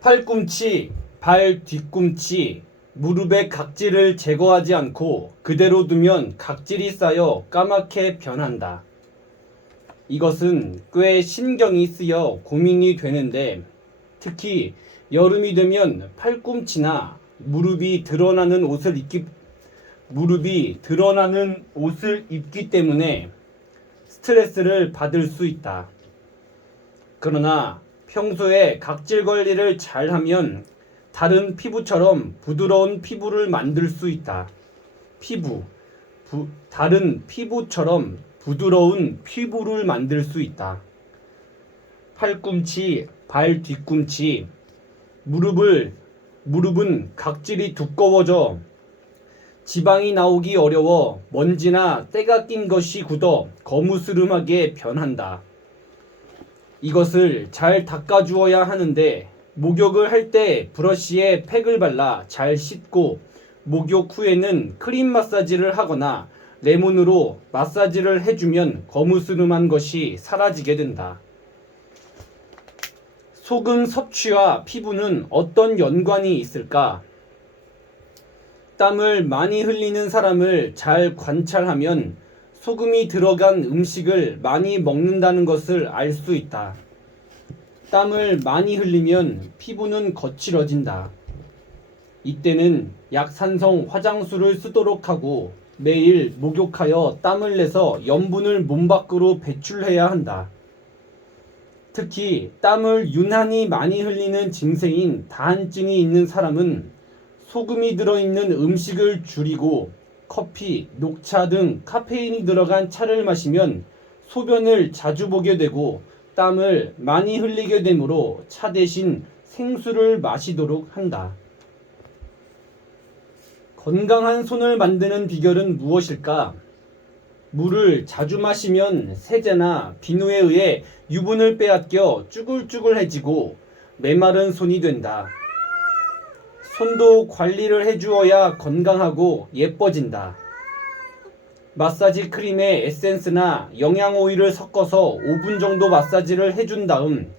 팔꿈치, 발 뒤꿈치, 무릎의 각질을 제거하지 않고 그대로 두면 각질이 쌓여 까맣게 변한다. 이것은 꽤 신경이 쓰여 고민이 되는데 특히 여름이 되면 팔꿈치나 무릎이 드러나는 옷을 입기 때문에 스트레스를 받을 수 있다. 그러나 평소에 각질 관리를 잘하면 다른 피부처럼 부드러운 피부를 만들 수 있다. 다른 피부처럼 부드러운 피부를 만들 수 있다. 팔꿈치, 발 뒤꿈치, 무릎은 각질이 두꺼워져 지방이 나오기 어려워 먼지나 때가 낀 것이 굳어 거무스름하게 변한다. 이것을 잘 닦아주어야 하는데 목욕을 할 때 브러쉬에 팩을 발라 잘 씻고 목욕 후에는 크림 마사지를 하거나 레몬으로 마사지를 해주면 거무스름한 것이 사라지게 된다. 소금 섭취와 피부는 어떤 연관이 있을까? 땀을 많이 흘리는 사람을 잘 관찰하면 소금이 들어간 음식을 많이 먹는다는 것을 알 수 있다. 땀을 많이 흘리면 피부는 거칠어진다. 이때는 약산성 화장수를 쓰도록 하고 매일 목욕하여 땀을 내서 염분을 몸 밖으로 배출해야 한다. 특히 땀을 유난히 많이 흘리는 증세인 다한증이 있는 사람은 소금이 들어있는 음식을 줄이고 커피, 녹차 등 카페인이 들어간 차를 마시면 소변을 자주 보게 되고 땀을 많이 흘리게 되므로 차 대신 생수를 마시도록 한다. 건강한 손을 만드는 비결은 무엇일까? 물을 자주 마시면 세제나 비누에 의해 유분을 빼앗겨 쭈글쭈글해지고 메마른 손이 된다. 손도 관리를 해주어야 건강하고 예뻐진다. 마사지 크림에 에센스나 영양오일을 섞어서 5분 정도 마사지를 해준 다음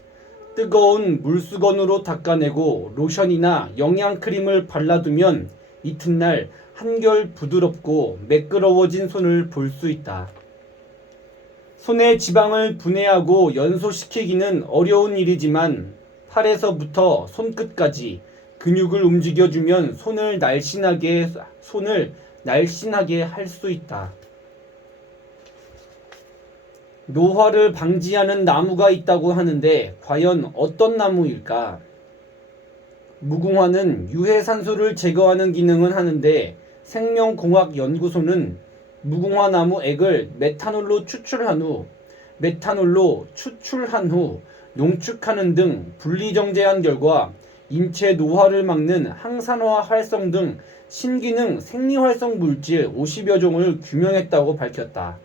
뜨거운 물수건으로 닦아내고 로션이나 영양크림을 발라두면 이튿날 한결 부드럽고 매끄러워진 손을 볼 수 있다. 손의 지방을 분해하고 연소시키기는 어려운 일이지만 팔에서부터 손끝까지 근육을 움직여주면 손을 날씬하게 할 수 있다. 노화를 방지하는 나무가 있다고 하는데 과연 어떤 나무일까? 무궁화는 유해산소를 제거하는 기능은 하는데 생명공학연구소는 무궁화나무 액을 메탄올로 추출한 후 농축하는 등 분리정제한 결과 인체 노화를 막는 항산화 활성 등 신기능 생리활성 물질 50여 종을 규명했다고 밝혔다.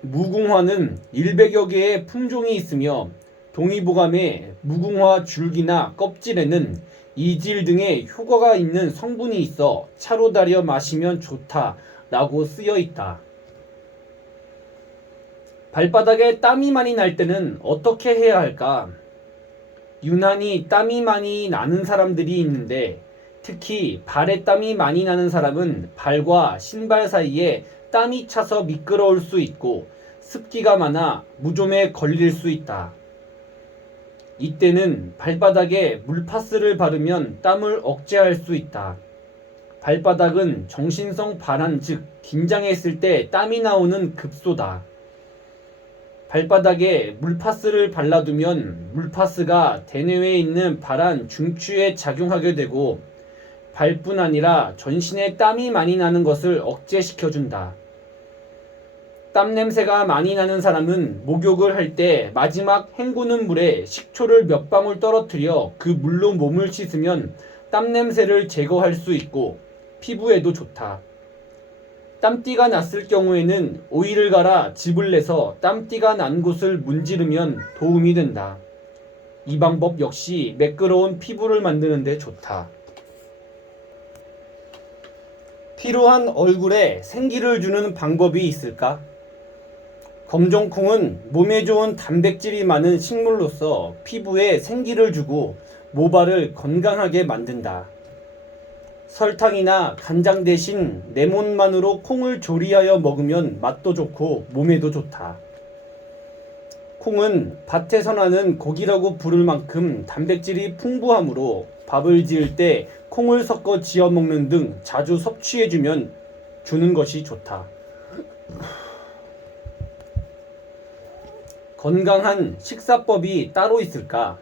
무궁화는 100여 개의 품종이 있으며 동의보감에 무궁화 줄기나 껍질에는 이질 등의 효과가 있는 성분이 있어 차로 달여 마시면 좋다라고 쓰여 있다. 발바닥에 땀이 많이 날 때는 어떻게 해야 할까? 유난히 땀이 많이 나는 사람들이 있는데 특히 발에 땀이 많이 나는 사람은 발과 신발 사이에 땀이 차서 미끄러울 수 있고 습기가 많아 무좀에 걸릴 수 있다. 이때는 발바닥에 물파스를 바르면 땀을 억제할 수 있다. 발바닥은 정신성 발한 즉 긴장했을 때 땀이 나오는 급소다. 발바닥에 물파스를 발라두면 물파스가 대뇌에 있는 발한 중추에 작용하게 되고 발뿐 아니라 전신에 땀이 많이 나는 것을 억제시켜준다. 땀 냄새가 많이 나는 사람은 목욕을 할 때 마지막 헹구는 물에 식초를 몇 방울 떨어뜨려 그 물로 몸을 씻으면 땀 냄새를 제거할 수 있고 피부에도 좋다. 땀띠가 났을 경우에는 오일을 갈아 즙을 내서 땀띠가 난 곳을 문지르면 도움이 된다. 이 방법 역시 매끄러운 피부를 만드는 데 좋다. 피로한 얼굴에 생기를 주는 방법이 있을까? 검정콩은 몸에 좋은 단백질이 많은 식물로서 피부에 생기를 주고 모발을 건강하게 만든다. 설탕이나 간장 대신 레몬만으로 콩을 조리하여 먹으면 맛도 좋고 몸에도 좋다. 콩은 밭에서 나는 고기라고 부를 만큼 단백질이 풍부하므로 밥을 지을 때 콩을 섞어 지어 먹는 등 자주 섭취해주면 주는 것이 좋다. 건강한 식사법이 따로 있을까?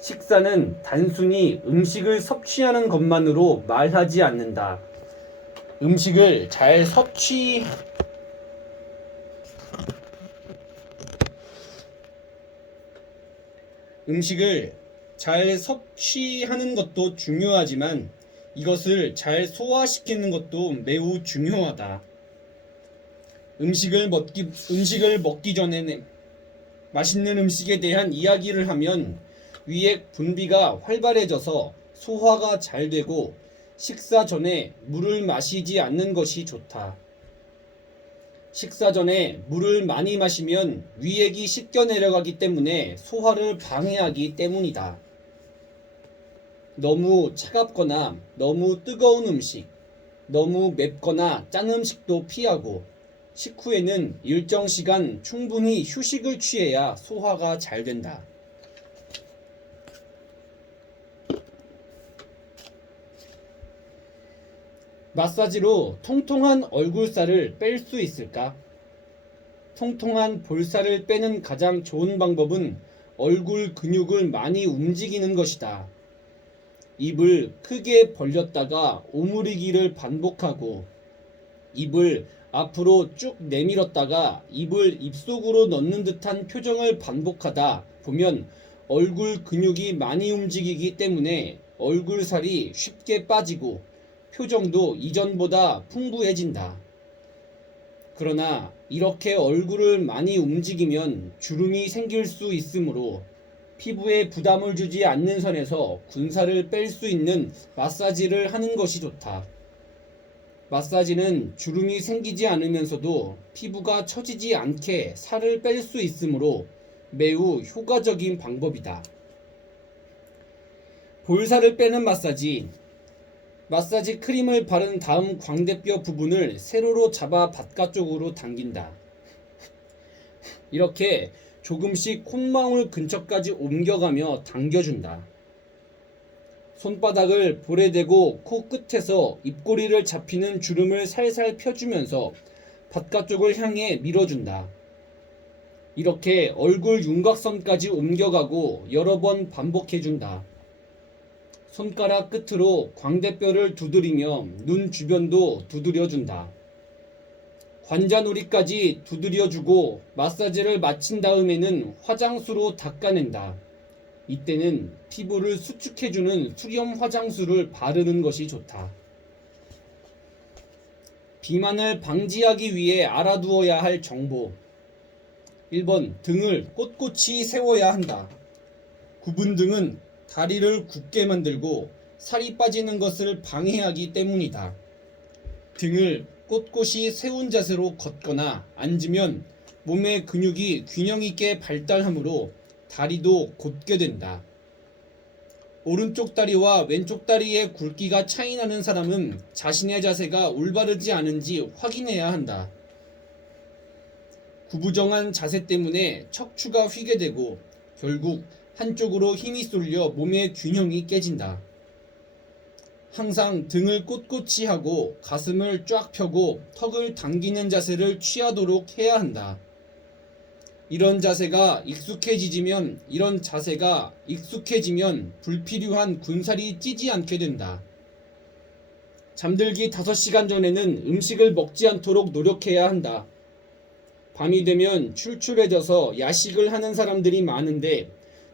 식사는 단순히 음식을 섭취하는 것만으로 말하지 않는다. 음식을 잘 섭취하는 것도 중요하지만 이것을 잘 소화시키는 것도 매우 중요하다. 음식을 먹기 전에 맛있는 음식에 대한 이야기를 하면 위액 분비가 활발해져서 소화가 잘 되고 식사 전에 물을 마시지 않는 것이 좋다. 식사 전에 물을 많이 마시면 위액이 씻겨 내려가기 때문에 소화를 방해하기 때문이다. 너무 차갑거나 너무 뜨거운 음식, 너무 맵거나 짠 음식도 피하고 식후에는 일정 시간 충분히 휴식을 취해야 소화가 잘 된다. 마사지로 통통한 얼굴살을 뺄 수 있을까? 통통한 볼살을 빼는 가장 좋은 방법은 얼굴 근육을 많이 움직이는 것이다. 입을 크게 벌렸다가 오므리기를 반복하고 입을 앞으로 쭉 내밀었다가 입을 입속으로 넣는 듯한 표정을 반복하다 보면 얼굴 근육이 많이 움직이기 때문에 얼굴살이 쉽게 빠지고 표정도 이전보다 풍부해진다. 그러나 이렇게 얼굴을 많이 움직이면 주름이 생길 수 있으므로 피부에 부담을 주지 않는 선에서 군살을 뺄 수 있는 마사지를 하는 것이 좋다. 마사지는 주름이 생기지 않으면서도 피부가 처지지 않게 살을 뺄 수 있으므로 매우 효과적인 방법이다. 볼살을 빼는 마사지 크림을 바른 다음 광대뼈 부분을 세로로 잡아 바깥쪽으로 당긴다. 이렇게 조금씩 콧망울 근처까지 옮겨가며 당겨준다. 손바닥을 볼에 대고 코끝에서 입꼬리를 잡히는 주름을 살살 펴주면서 바깥쪽을 향해 밀어준다. 이렇게 얼굴 윤곽선까지 옮겨가고 여러 번 반복해준다. 손가락 끝으로 광대뼈를 두드리며 눈 주변도 두드려준다. 관자놀이까지 두드려주고 마사지를 마친 다음에는 화장수로 닦아낸다. 이때는 피부를 수축해주는 수렴 화장수를 바르는 것이 좋다. 비만을 방지하기 위해 알아두어야 할 정보. 1번, 등을 꼿꼿이 세워야 한다. 굽은 등은 다리를 굽게 만들고 살이 빠지는 것을 방해하기 때문이다. 등을 꼿꼿이 세운 자세로 걷거나 앉으면 몸의 근육이 균형 있게 발달하므로 다리도 곧게 된다. 오른쪽 다리와 왼쪽 다리의 굵기가 차이 나는 사람은 자신의 자세가 올바르지 않은지 확인해야 한다. 구부정한 자세 때문에 척추가 휘게 되고 결국 한쪽으로 힘이 쏠려 몸의 균형이 깨진다. 항상 등을 꼿꼿이 하고 가슴을 쫙 펴고 턱을 당기는 자세를 취하도록 해야 한다. 이런 자세가 익숙해지면 불필요한 군살이 찌지 않게 된다. 잠들기 5시간 전에는 음식을 먹지 않도록 노력해야 한다. 밤이 되면 출출해져서 야식을 하는 사람들이 많은데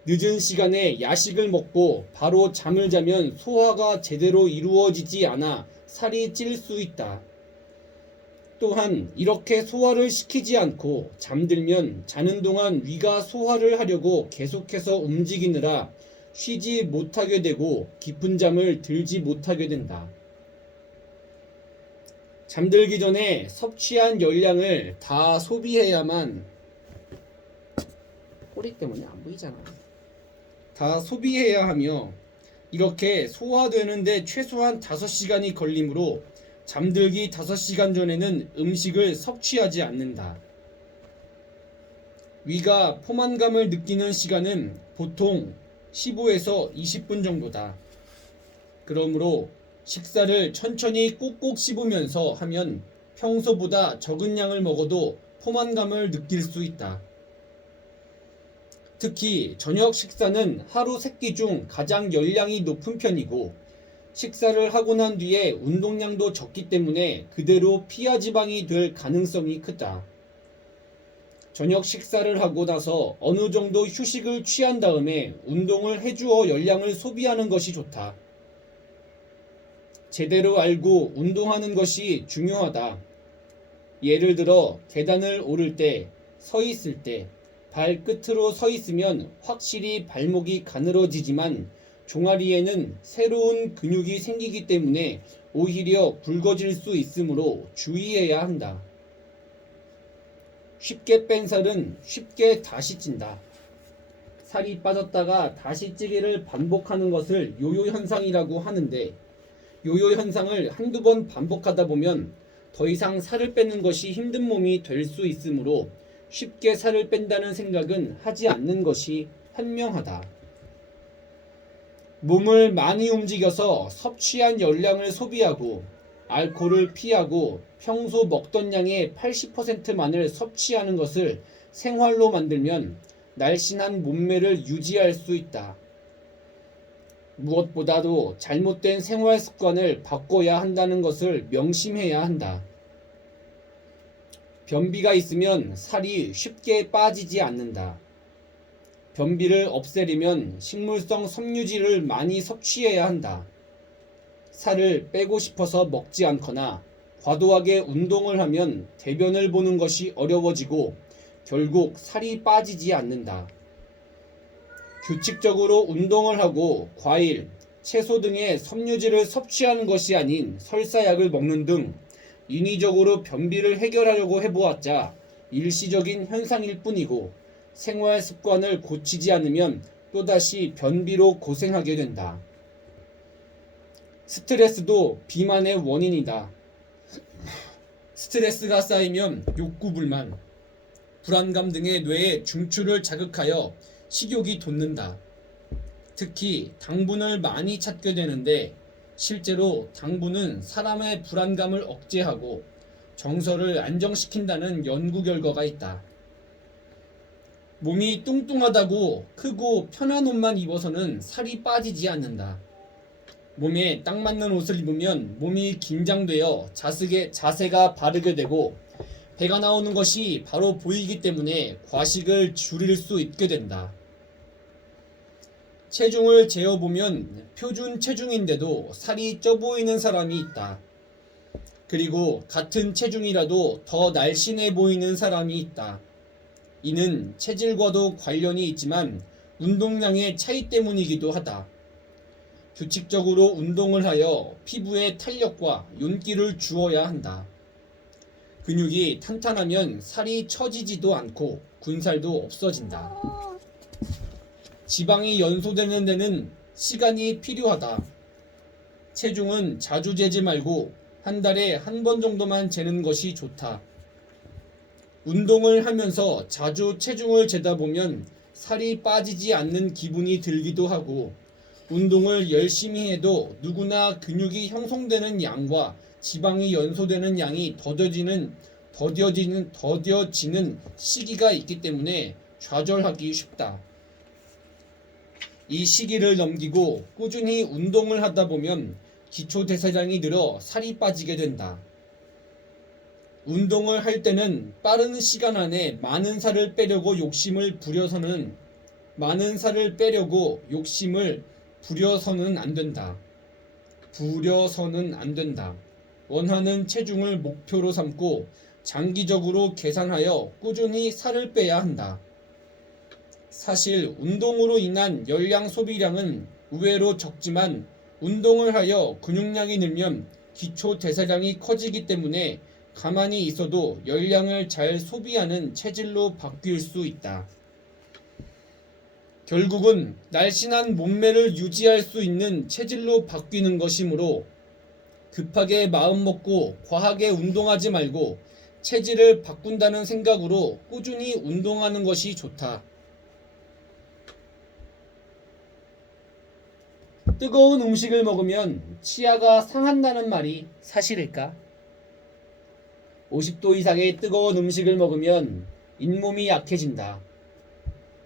늦은 시간에 야식을 먹고 바로 잠을 자면 소화가 제대로 이루어지지 않아 살이 찔 수 있다. 또한 이렇게 소화를 시키지 않고 잠들면 자는 동안 위가 소화를 하려고 계속해서 움직이느라 쉬지 못하게 되고 깊은 잠을 들지 못하게 된다. 잠들기 전에 섭취한 열량을 다 소비해야만 꼬리 때문에 안 보이잖아. 다 소비해야 하며 이렇게 소화되는데 최소한 5시간이 걸리므로 잠들기 5시간 전에는 음식을 섭취하지 않는다. 위가 포만감을 느끼는 시간은 보통 15에서 20분 정도다. 그러므로 식사를 천천히 꼭꼭 씹으면서 하면 평소보다 적은 양을 먹어도 포만감을 느낄 수 있다. 특히 저녁 식사는 하루 3끼 중 가장 열량이 높은 편이고 식사를 하고 난 뒤에 운동량도 적기 때문에 그대로 피하지방이 될 가능성이 크다. 저녁 식사를 하고 나서 어느 정도 휴식을 취한 다음에 운동을 해주어 열량을 소비하는 것이 좋다. 제대로 알고 운동하는 것이 중요하다. 예를 들어 계단을 오를 때, 서 있을 때, 발끝으로 서 있으면 확실히 발목이 가늘어지지만 종아리에는 새로운 근육이 생기기 때문에 오히려 굵어질 수 있으므로 주의해야 한다. 쉽게 뺀 살은 쉽게 다시 찐다. 살이 빠졌다가 다시 찌기를 반복하는 것을 요요 현상이라고 하는데 요요 현상을 한두 번 반복하다 보면 더 이상 살을 빼는 것이 힘든 몸이 될 수 있으므로 쉽게 살을 뺀다는 생각은 하지 않는 것이 현명하다. 몸을 많이 움직여서 섭취한 열량을 소비하고 알코올을 피하고 평소 먹던 양의 80%만을 섭취하는 것을 생활로 만들면 날씬한 몸매를 유지할 수 있다. 무엇보다도 잘못된 생활 습관을 바꿔야 한다는 것을 명심해야 한다. 변비가 있으면 살이 쉽게 빠지지 않는다. 변비를 없애려면 식물성 섬유질을 많이 섭취해야 한다. 살을 빼고 싶어서 먹지 않거나 과도하게 운동을 하면 대변을 보는 것이 어려워지고 결국 살이 빠지지 않는다. 규칙적으로 운동을 하고 과일, 채소 등의 섬유질을 섭취하는 것이 아닌 설사약을 먹는 등 인위적으로 변비를 해결하려고 해보았자 일시적인 현상일 뿐이고 생활 습관을 고치지 않으면 또다시 변비로 고생하게 된다. 스트레스도 비만의 원인이다. 스트레스가 쌓이면 욕구불만, 불안감 등의 뇌의 중추를 자극하여 식욕이 돋는다. 특히 당분을 많이 찾게 되는데 실제로 당분은 사람의 불안감을 억제하고 정서를 안정시킨다는 연구 결과가 있다. 몸이 뚱뚱하다고 크고 편한 옷만 입어서는 살이 빠지지 않는다. 몸에 딱 맞는 옷을 입으면 몸이 긴장되어 자세가 바르게 되고 배가 나오는 것이 바로 보이기 때문에 과식을 줄일 수 있게 된다. 체중을 재어보면 표준 체중인데도 살이 쪄 보이는 사람이 있다. 그리고 같은 체중이라도 더 날씬해 보이는 사람이 있다. 이는 체질과도 관련이 있지만 운동량의 차이 때문이기도 하다. 규칙적으로 운동을 하여 피부에 탄력과 윤기를 주어야 한다. 근육이 탄탄하면 살이 처지지도 않고 군살도 없어진다. 지방이 연소되는 데는 시간이 필요하다. 체중은 자주 재지 말고 한 달에 한 번 정도만 재는 것이 좋다. 운동을 하면서 자주 체중을 재다 보면 살이 빠지지 않는 기분이 들기도 하고 운동을 열심히 해도 누구나 근육이 형성되는 양과 지방이 연소되는 양이 더뎌지는 시기가 있기 때문에 좌절하기 쉽다. 이 시기를 넘기고 꾸준히 운동을 하다 보면 기초대사량이 늘어 살이 빠지게 된다. 운동을 할 때는 빠른 시간 안에 많은 살을 빼려고 욕심을 부려서는 안 된다. 원하는 체중을 목표로 삼고 장기적으로 계산하여 꾸준히 살을 빼야 한다. 사실 운동으로 인한 열량 소비량은 의외로 적지만 운동을 하여 근육량이 늘면 기초 대사량이 커지기 때문에 가만히 있어도 열량을 잘 소비하는 체질로 바뀔 수 있다. 결국은 날씬한 몸매를 유지할 수 있는 체질로 바뀌는 것이므로 급하게 마음먹고 과하게 운동하지 말고 체질을 바꾼다는 생각으로 꾸준히 운동하는 것이 좋다. 뜨거운 음식을 먹으면 치아가 상한다는 말이 사실일까? 50도 이상의 뜨거운 음식을 먹으면 잇몸이 약해진다.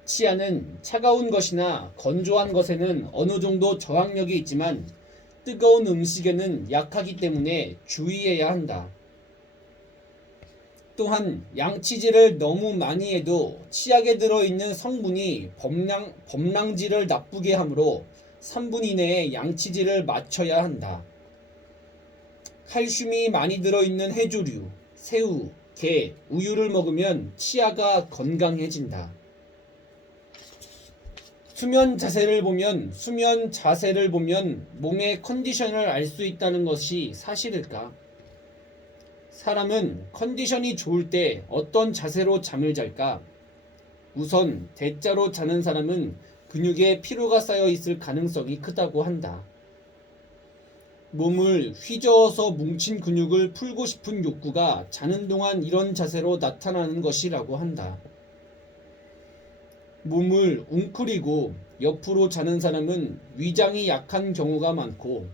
치아는 차가운 것이나 건조한 것에는 어느 정도 저항력이 있지만 뜨거운 음식에는 약하기 때문에 주의해야 한다. 또한 양치질을 너무 많이 해도 치약에 들어있는 성분이 범랑질을 나쁘게 하므로 3분 이내에 양치질을 마쳐야 한다. 칼슘이 많이 들어있는 해조류, 새우, 게, 우유를 먹으면 치아가 건강해진다. 수면 자세를 보면 몸의 컨디션을 알 수 있다는 것이 사실일까? 사람은 컨디션이 좋을 때 어떤 자세로 잠을 잘까? 우선 대자로 자는 사람은 근육에 피로가 쌓여 있을 가능성이 크다고 한다. 몸을 휘저어서 뭉친 근육을 풀고 싶은 욕구가 자는 동안 이런 자세로 나타나는 것이라고 한다. 몸을 웅크리고 옆으로 자는 사람은 위장이 약한 경우가 많고,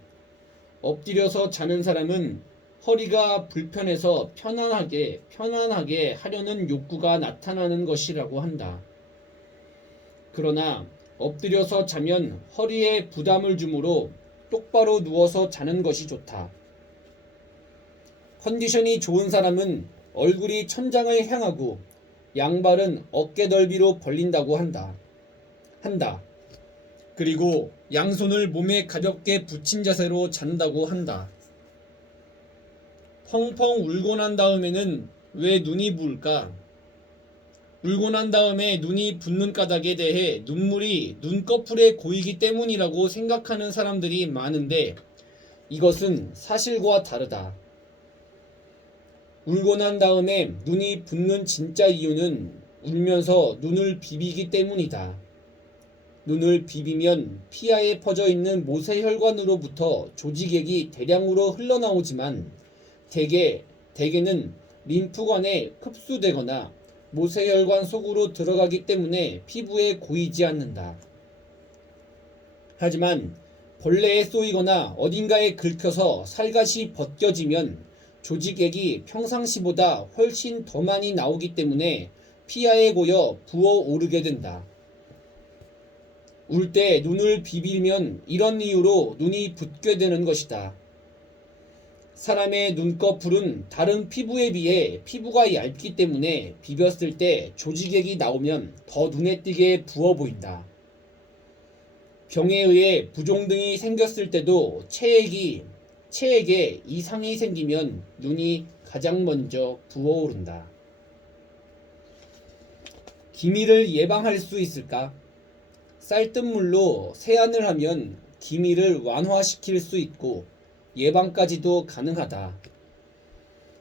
엎드려서 자는 사람은 허리가 불편해서 편안하게 하려는 욕구가 나타나는 것이라고 한다. 그러나 엎드려서 자면 허리에 부담을 주므로 똑바로 누워서 자는 것이 좋다. 컨디션이 좋은 사람은 얼굴이 천장을 향하고 양발은 어깨 넓이로 벌린다고 한다. 그리고 양손을 몸에 가볍게 붙인 자세로 잔다고 한다. 펑펑 울고 난 다음에는 왜 눈이 부을까? 울고 난 다음에 눈이 붓는 까닭에 대해 눈물이 눈꺼풀에 고이기 때문이라고 생각하는 사람들이 많은데 이것은 사실과 다르다. 울고 난 다음에 눈이 붓는 진짜 이유는 울면서 눈을 비비기 때문이다. 눈을 비비면 피하에 퍼져 있는 모세혈관으로부터 조직액이 대량으로 흘러나오지만 대개는 림프관에 흡수되거나 모세혈관 속으로 들어가기 때문에 피부에 고이지 않는다. 하지만 벌레에 쏘이거나 어딘가에 긁혀서 살갗이 벗겨지면 조직액이 평상시보다 훨씬 더 많이 나오기 때문에 피하에 고여 부어오르게 된다. 울 때 눈을 비비면 이런 이유로 눈이 붓게 되는 것이다. 사람의 눈꺼풀은 다른 피부에 비해 피부가 얇기 때문에 비볐을 때 조직액이 나오면 더 눈에 띄게 부어 보인다. 병에 의해 부종등이 생겼을 때도 체액에 이상이 생기면 눈이 가장 먼저 부어오른다. 기미를 예방할 수 있을까? 쌀뜨물로 세안을 하면 기미를 완화시킬 수 있고 예방까지도 가능하다.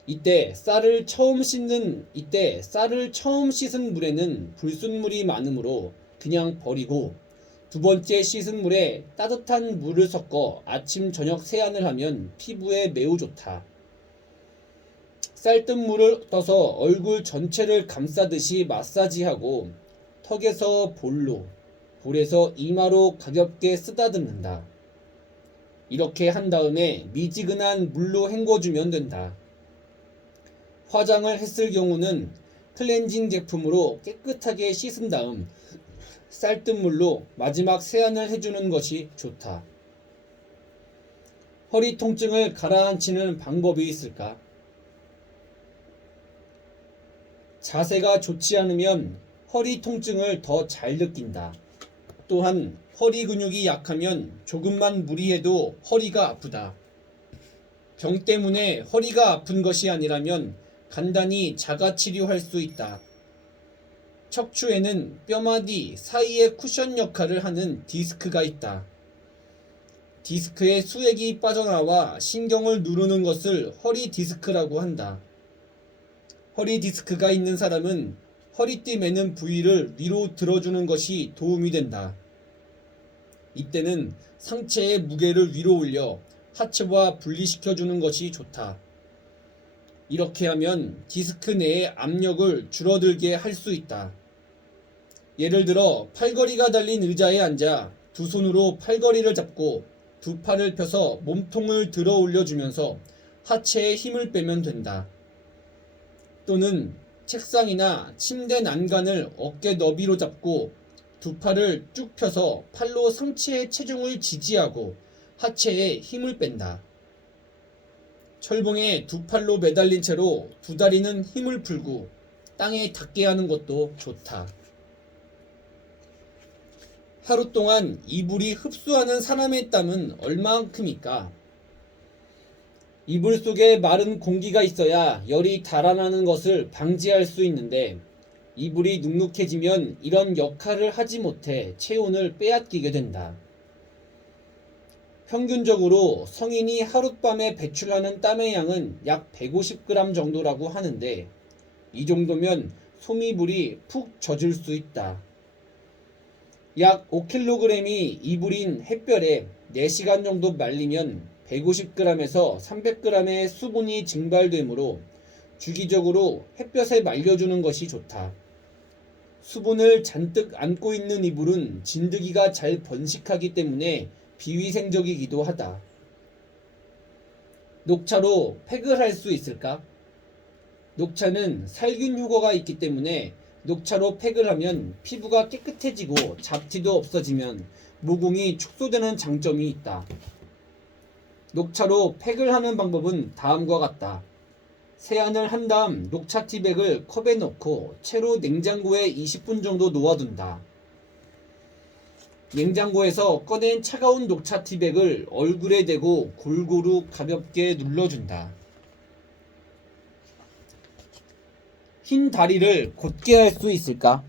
이때 쌀을 처음 씻은 물에는 불순물이 많으므로 그냥 버리고 두 번째 씻은 물에 따뜻한 물을 섞어 아침 저녁 세안을 하면 피부에 매우 좋다. 쌀뜨물을 떠서 얼굴 전체를 감싸듯이 마사지하고 턱에서 볼에서 이마로 가볍게 쓰다듬는다. 이렇게 한 다음에 미지근한 물로 헹궈주면 된다. 화장을 했을 경우는 클렌징 제품으로 깨끗하게 씻은 다음 쌀뜨물로 마지막 세안을 해주는 것이 좋다. 허리 통증을 가라앉히는 방법이 있을까? 자세가 좋지 않으면 허리 통증을 더 잘 느낀다. 또한 허리 근육이 약하면 조금만 무리해도 허리가 아프다. 병 때문에 허리가 아픈 것이 아니라면 간단히 자가 치료할 수 있다. 척추에는 뼈마디 사이에 쿠션 역할을 하는 디스크가 있다. 디스크의 수액이 빠져나와 신경을 누르는 것을 허리 디스크라고 한다. 허리 디스크가 있는 사람은 허리띠 매는 부위를 위로 들어주는 것이 도움이 된다. 이때는 상체의 무게를 위로 올려 하체와 분리시켜주는 것이 좋다. 이렇게 하면 디스크 내의 압력을 줄어들게 할 수 있다. 예를 들어 팔걸이가 달린 의자에 앉아 두 손으로 팔걸이를 잡고 두 팔을 펴서 몸통을 들어 올려주면서 하체에 힘을 빼면 된다. 또는 책상이나 침대 난간을 어깨 너비로 잡고 두 팔을 쭉 펴서 팔로 상체의 체중을 지지하고 하체에 힘을 뺀다. 철봉에 두 팔로 매달린 채로 두 다리는 힘을 풀고 땅에 닿게 하는 것도 좋다. 하루 동안 이불이 흡수하는 사람의 땀은 얼마만큼일까? 이불 속에 마른 공기가 있어야 열이 달아나는 것을 방지할 수 있는데 이불이 눅눅해지면 이런 역할을 하지 못해 체온을 빼앗기게 된다. 평균적으로 성인이 하룻밤에 배출하는 땀의 양은 약 150g 정도라고 하는데 이 정도면 소미불이 푹 젖을 수 있다. 약 5kg이 이불인 햇볕에 4시간 정도 말리면 150g에서 300g의 수분이 증발되므로 주기적으로 햇볕에 말려주는 것이 좋다. 수분을 잔뜩 안고 있는 이불은 진드기가 잘 번식하기 때문에 비위생적이기도 하다. 녹차로 팩을 할 수 있을까? 녹차는 살균 효과가 있기 때문에 녹차로 팩을 하면 피부가 깨끗해지고 잡티도 없어지면 모공이 축소되는 장점이 있다. 녹차로 팩을 하는 방법은 다음과 같다. 세안을 한 다음 녹차 티백을 컵에 넣고 채로 냉장고에 20분 정도 놓아둔다. 냉장고에서 꺼낸 차가운 녹차 티백을 얼굴에 대고 골고루 가볍게 눌러준다. 흰 다리를 곧게 할 수 있을까?